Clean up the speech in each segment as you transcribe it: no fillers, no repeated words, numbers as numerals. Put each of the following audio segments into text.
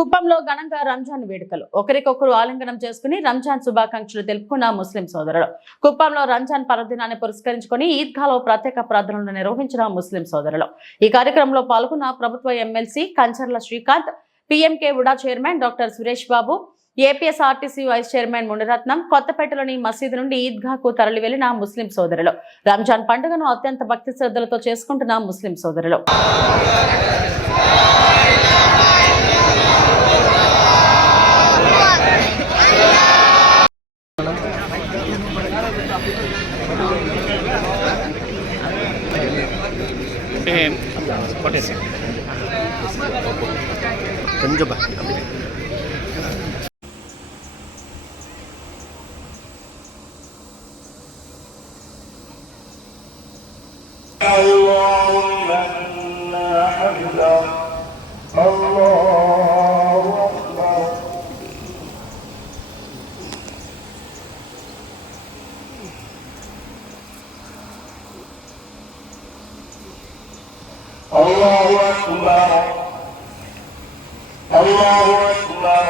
కుప్పంలో ఘనంగా రంజాన్ వేడుకలు ఒకరికొకరు ఆలింగనం చేసుకుని రంజాన్ శుభాకాంక్షలు తెలుపుకున్న ముస్లిం సోదరులు. కుప్పంలో రంజాన్ పర్వదినాన్ని పురస్కరించుకుని ఈద్గాలో ప్రత్యేక ప్రార్థనలు నిర్వహించిన ముస్లిం సోదరులు. ఈ కార్యక్రమంలో పాల్గొన్న ప్రభుత్వ MLC Kancharla Srikanth, PMK UDA chairman doctor Suresh Babu, APSRTC vice chairman Munirathnam, కొత్తపేటలోని మసీదు నుండి ఈద్గాకు తరలి వెళ్లిన ముస్లిం సోదరులు. రంజాన్ పండుగను అత్యంత భక్తి శ్రద్ధలతో చేసుకుంటున్న ముస్లిం సోదరులు. Allahu Akbar, Allahu Akbar,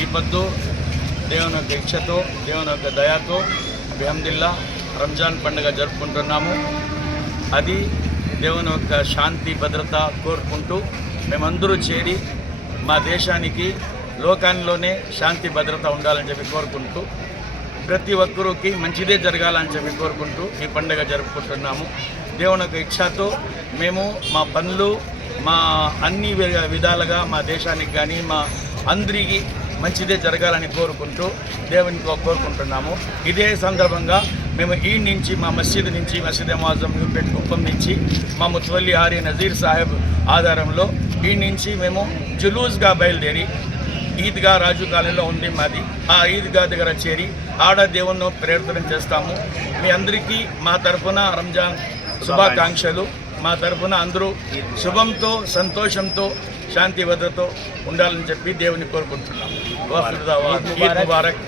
ఈ పొద్దు దేవుని యొక్క ఇచ్ఛతో, దేవుని యొక్క దయాతో బిహమ్దిల్లా రంజాన్ పండుగ జరుపుకుంటున్నాము. అది దేవుని యొక్క శాంతి భద్రత కోరుకుంటూ మేమందరూ చేరి మా దేశానికి లోకాల్లోనే శాంతి భద్రత ఉండాలని చెప్పి కోరుకుంటూ ప్రతి ఒక్కరికి మంచిదే జరగాలని చెప్పి కోరుకుంటూ ఈ పండుగ జరుపుకుంటున్నాము. దేవుని యొక్క ఇచ్ఛతో మేము మా పనులు మా అన్ని విధాలుగా మా దేశానికి కానీ మా అందరికీ మంచిదే జరగాలని కోరుకుంటూ దేవునికి కోరుకుంటున్నాము. ఇదే సందర్భంగా మేము ఈ నుంచి మా మసీదు నుంచి మసీద్ మాజం కుప్పం నుంచి మా ముత్వల్లి ఆర్య నజీర్ సాహెబ్ ఆధారంలో ఈ నుంచి మేము జులూస్గా బయలుదేరి ఈద్గా రాజు కాలనీలో ఉంది మాది. ఆ ఈద్గా దగ్గర చేరి ఆడ దేవుణ్ణి ప్రార్థన చేస్తాము. మీ అందరికీ మా తరఫున రంజాన్ శుభాకాంక్షలు. మా తరఫున అందరూ శుభంతో సంతోషంతో శాంతి భద్రతో ఉండాలని చెప్పి దేవుని కోరుకుంటున్నాము. ఈద్ ముబారక్.